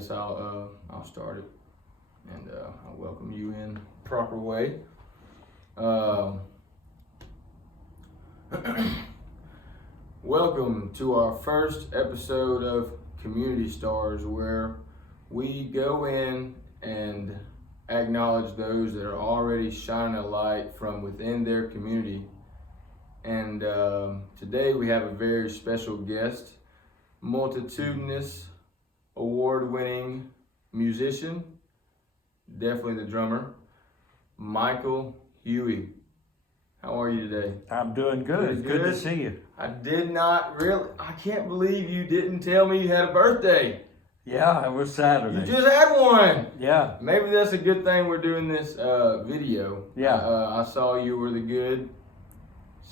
guess I'll start it, and I'll welcome you in the proper way. Welcome to our first episode of Community Stars, where we go in and acknowledge those that are already shining a light from within their community. And today we have a very special guest, multitudinous, award-winning musician, definitely the drummer, Michael Huey. How are you today? I'm doing good. Good to see you. I can't believe you didn't tell me you had a birthday. Yeah, it was Saturday. You just had one. Yeah. Maybe that's a good thing we're doing this video. Yeah. I saw you were the good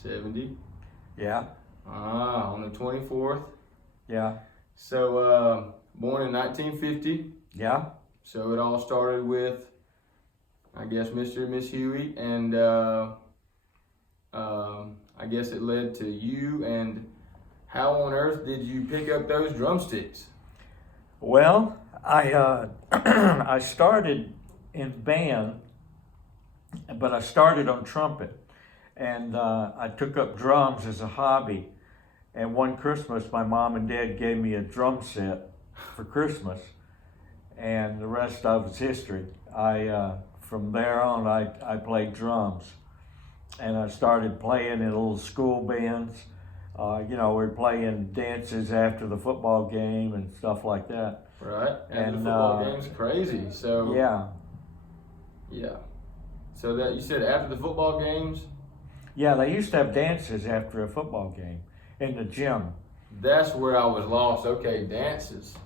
70. Yeah. On the 24th. Yeah. So, born in 1950. Yeah. So it all started with, I guess, Mr. and Miss Huey, and I guess it led to you. And how on earth did you pick up those drumsticks? Well, I I started in band, but I started on trumpet, and I took up drums as a hobby. And one Christmas, my mom and dad gave me a drum set for Christmas, and the rest of it's history. From there on, I played drums, and I started playing in little school bands. We're playing dances after the football game and stuff like that. Right, and the football game's crazy. So yeah. So that you said after the football games. Yeah, they used to have dances after a football game in the gym. That's where I was lost. Okay, dances.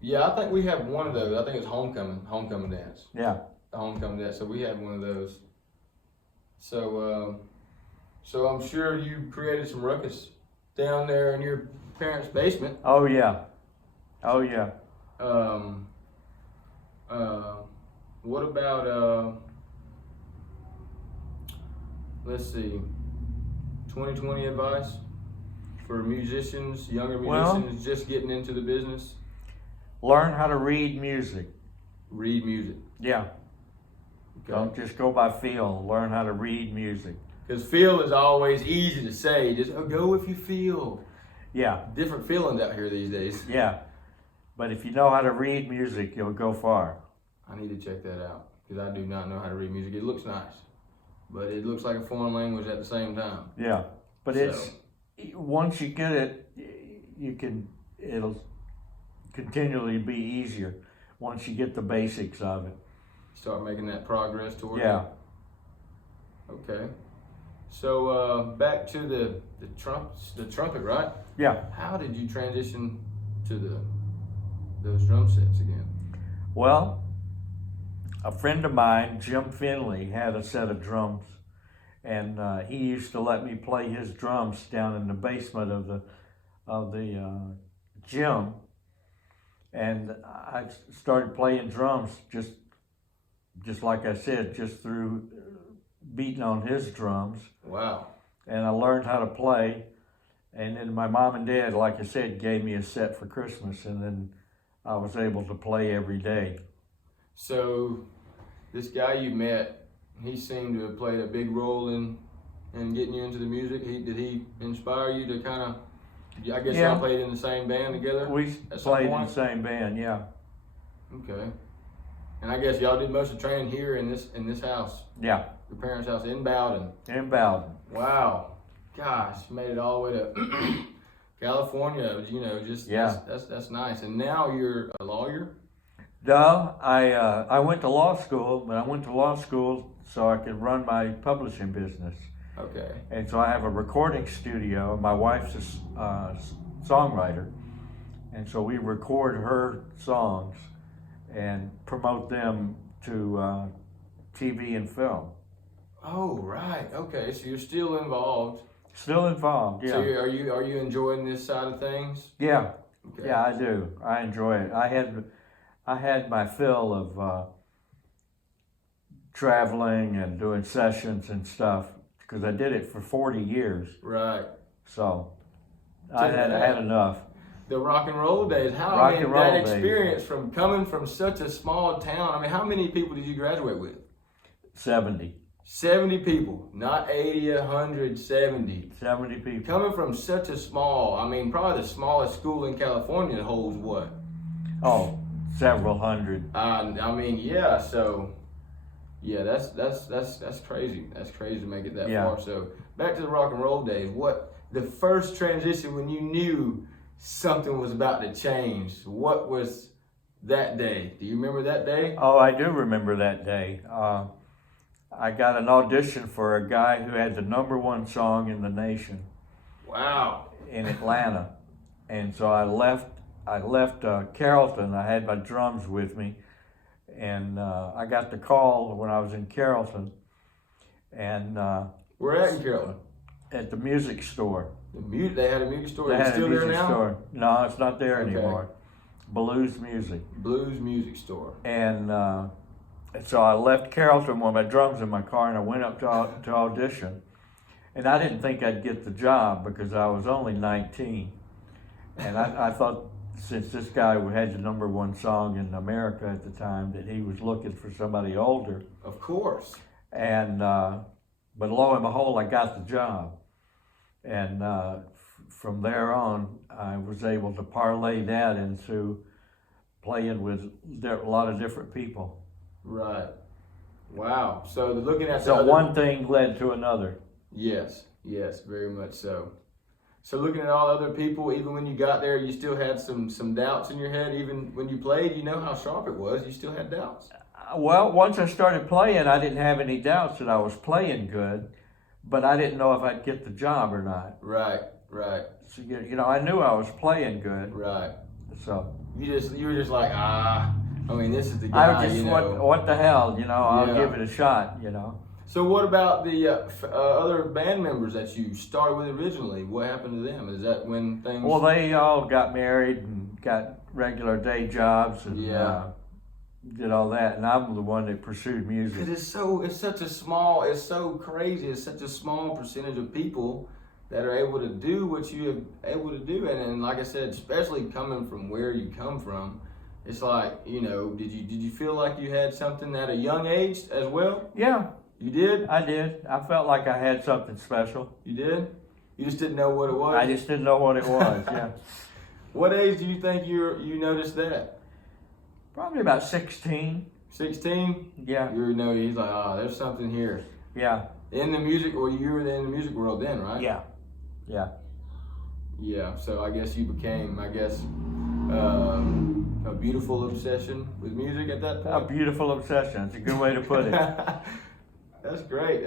Yeah, I think we have one of those. I think it's homecoming dance. Yeah. The homecoming dance. So we have one of those. So I'm sure you created some ruckus down there in your parents' basement. Oh yeah. Oh yeah. What about let's see, 2020 advice for musicians, younger musicians just getting into the business? Learn how to read music. Read music. Yeah. Okay. Don't just go by feel. Learn how to read music. Because feel is always easy to say. Just go if you feel. Yeah. Different feelings out here these days. Yeah. But if you know how to read music, you'll go far. I need to check that out, because I do not know how to read music. It looks nice, but it looks like a foreign language at the same time. Yeah. But once you get it, it'll continually be easier once you get the basics of it. Start making that progress toward it. Yeah. Okay. So back to the trumpet, right? Yeah. How did you transition to those drum sets again? Well, a friend of mine, Jim Finley, had a set of drums, and he used to let me play his drums down in the basement of the gym. And I started playing drums just like I said, just through beating on his drums. Wow. And I learned how to play. And then my mom and dad, like I said, gave me a set for Christmas, and then I was able to play every day. So this guy you met, he seemed to have played a big role in getting you into the music. Did he inspire you to kind of, I guess y'all played in the same band together? We played in the same band, yeah. Okay. And I guess y'all did most of the training here in this house. Yeah. Your parents' house in Bowden. In Bowden. Wow. Gosh, you made it all the way to California. That's nice. And now you're a lawyer? No, I went to law school, but I went to law school so I could run my publishing business. Okay. And so I have a recording studio. My wife's a songwriter, and so we record her songs and promote them to TV and film. Oh, right. Okay, so you're still involved. Still involved, yeah. So are you enjoying this side of things? Yeah. Okay. Yeah, I do. I enjoy it. I had my fill of traveling and doing sessions and stuff, because I did it for 40 years. Right. So I had enough. The rock and roll days. How Rock I mean and roll that days. experience from coming from such a small town. I mean, how many people did you graduate with? 70. 70 people, not 80, 100, 70. 70 people. Coming from such a small, I mean, probably the smallest school in California holds what? Oh, several hundred. I mean, yeah. So, yeah, that's crazy. That's crazy to make it that Yeah. far. So, back to the rock and roll days. What the first transition when you knew something was about to change? What was that day? Do you remember that day? Oh, I do remember that day. I got an audition for a guy who had the #1 song in the nation Wow. in Atlanta, and so I left Carrollton. I had my drums with me, and I got the call when I was in Carrollton, and We're at in Carrollton. at the music store. They had a music store. They It's had a still there music now? store. No, it's not there Okay. anymore. Blues Music. Blues music store. And so I left Carrollton with my drums in my car, and I went up to audition. And I didn't think I'd get the job because I was only 19. And I thought since this guy had the #1 song in America at the time that he was looking for somebody older. Of course. And but lo and behold, I got the job. And from there on, I was able to parlay that into playing with a lot of different people. Right. Wow. So looking at the So other, one thing led to another. Yes, very much so. So looking at all other people, even when you got there, you still had some doubts in your head. Even when you played, you know how sharp it was. You still had doubts. Well, once I started playing, I didn't have any doubts that I was playing good, but I didn't know if I'd get the job or not. Right. So, you know, I knew I was playing good. Right. So You were just like, I mean, this is the guy. I just, you know. what the hell, you know, I'll Yeah. give it a shot, you know. So what about the other band members that you started with originally? What happened to them? Is that when things? Well, they all got married and got regular day jobs and did all that, and I'm the one that pursued music. Because it's so crazy. It's such a small percentage of people that are able to do what you're able to do, and like I said, especially coming from where you come from, it's like, you know, did you feel like you had something at a young age as well? Yeah, You did? I did. I felt like I had something special. You did? You just didn't know what it was? I just didn't know what it was, yeah. What age do you think you noticed that? Probably about 16. 16? Yeah, He's like, there's something here. yeah, In the music, or you were in the music world then, right? yeah. Yeah, so I guess you became, a beautiful obsession with music at that A point? beautiful obsession. It's a good way to put it. That's great.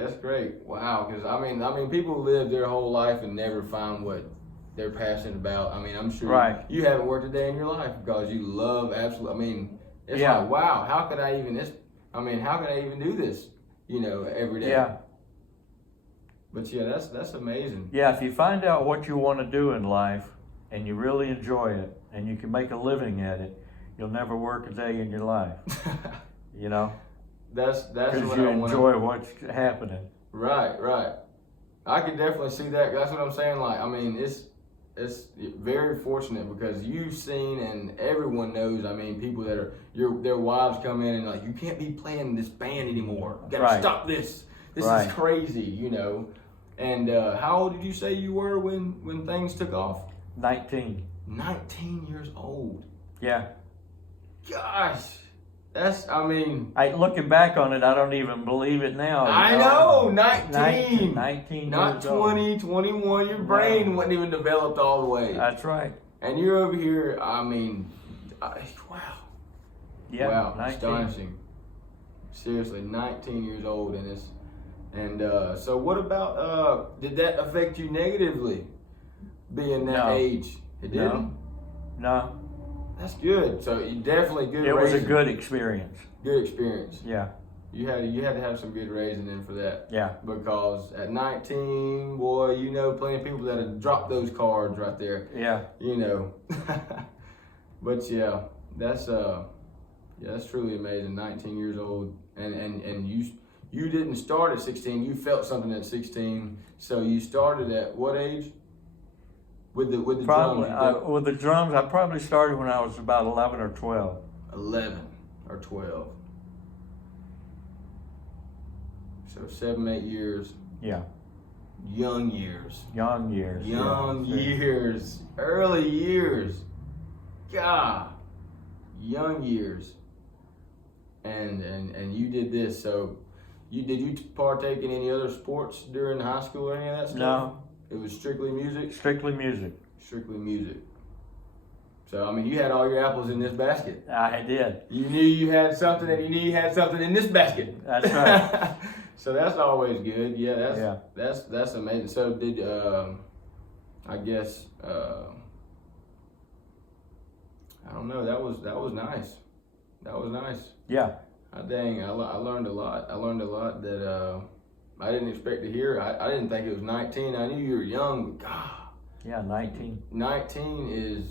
Wow, because I mean, people live their whole life and never find what they're passionate about. I mean, I'm sure Right. you haven't worked a day in your life because you love it's Yeah. like, wow, how could I even do this, you know, every day? Yeah, But yeah, that's amazing. yeah. If you find out what you want to do in life and you really enjoy it and you can make a living at it, you'll never work a day in your life. You know, That's because what you I want. enjoy what's happening. Right. I could definitely see that. That's what I'm saying. Like, I mean, it's very fortunate because you've seen and everyone knows. I mean, people that are their wives come in and like, you can't be playing this band anymore. You gotta Right. stop this. This Right. is crazy, you know. And how old did you say you were when things took off? 19. 19 years old. Yeah. Gosh, Looking back on it, I don't even believe it now. I know, 19. 19 Not years old. 20, 21. Your brain wasn't even developed all the way. That's right. And you're over here, wow. Yeah. Wow, 19. astonishing. Seriously, 19 years old so what about, did that affect you negatively, being that No. age? It didn't? No. That's good. So you definitely good It was a raising. good experience. Good experience. Yeah. You had to have some good raising in for that. Yeah. Because at 19, boy, you know plenty of people that have dropped those cards right there. Yeah. You know. But yeah, that's truly amazing. 19 years old, and you didn't start at 16. You felt something at 16. So you started at what age? With the Probably drums. with the drums, I probably started when I was about 11 or 12. 11 or 12. So 7, 8 years. Yeah. Young years. Young years. Young yeah. years. Early years. God. Young years. And you did this. So did you partake in any other sports during high school or any of that stuff? No. It was strictly music? Strictly music. Strictly music. So, I mean, you had all your apples in this basket. I did. You knew you had something, and you knew you had something in this basket. That's right. So that's always good. Yeah, that's amazing. So did I guess I don't know. That was nice. That was nice. Yeah. I learned a lot. I learned a lot that I didn't expect to hear. I didn't think it was 19. I knew you were young, but God. Yeah, 19. 19 is.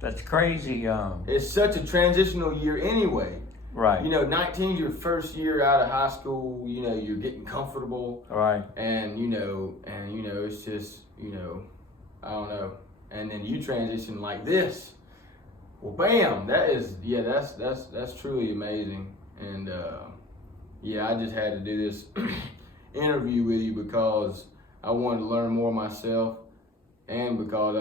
That's crazy. It's such a transitional year anyway. Right. 19 is your first year out of high school. You're getting comfortable. Right. And it's just, I don't know. And then you transition like this. Well, bam! That's truly amazing. And I just had to do this interview with you because I wanted to learn more myself, and because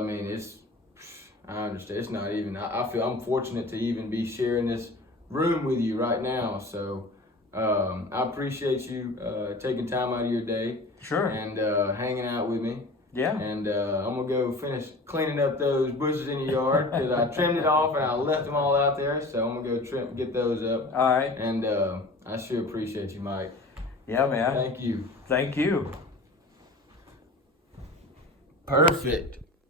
I understand. It's not even. I feel I'm fortunate to even be sharing this room with you right now. So I appreciate you taking time out of your day. Sure. And hanging out with me. Yeah. And I'm gonna go finish cleaning up those bushes in the yard because I trimmed it off and I left them all out there. So I'm gonna go get those up. All right. And I sure appreciate you, Mike. Yeah, man. Thank you. Thank you. Perfect.